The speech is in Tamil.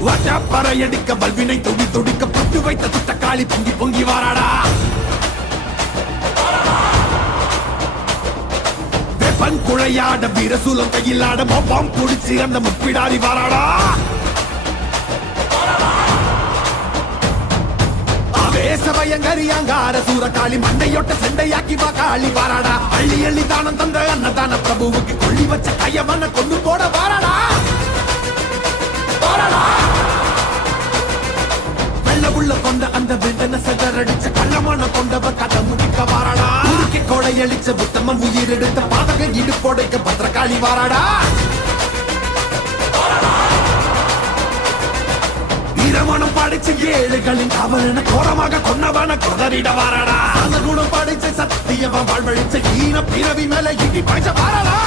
பறையடிக்க வல்வினை துடி துடிக்க புட்டு வைத்த துட்டக்காளி பொங்கி பொங்கி வாராடா. வெப்பன் குழையாட வீரசூலம் கையிலாட மொப்பாம் குடிச்சு அந்த முப்பிடாரி வாராடா. ஆவேசபயங்கரியாங்கார சூரகாளி மண்டையொட்ட செண்டையாக்கி வாக்காளி வாராடா. அள்ளி அள்ளி தானம் தந்த அன்னதான பிரபுவுக்கு கொள்ளி வச்ச கையவன கொண்டு போட வாராடா. உள்ள கொண்ட அந்த விண்டன செதறடிச்ச கள்ளமான கொண்டவ கதை முடிக்க வாராடா. உருக்கி கொடையளிச்ச புத்தமன் உயிர் எடுத்த பாதக இடுப்போடைக்க பத்திரகாளி வாராடா. வீரமனம் படிச்ச ஏழுகளின் காவலன கோரமாக கொன்னவன கொதறிட வாராடா. அந்த குணம் படிச்ச சத்தியவன் வாழ்வழிச்ச ஈன பிறவி மேல இடி பாய்ச்ச வாராடா.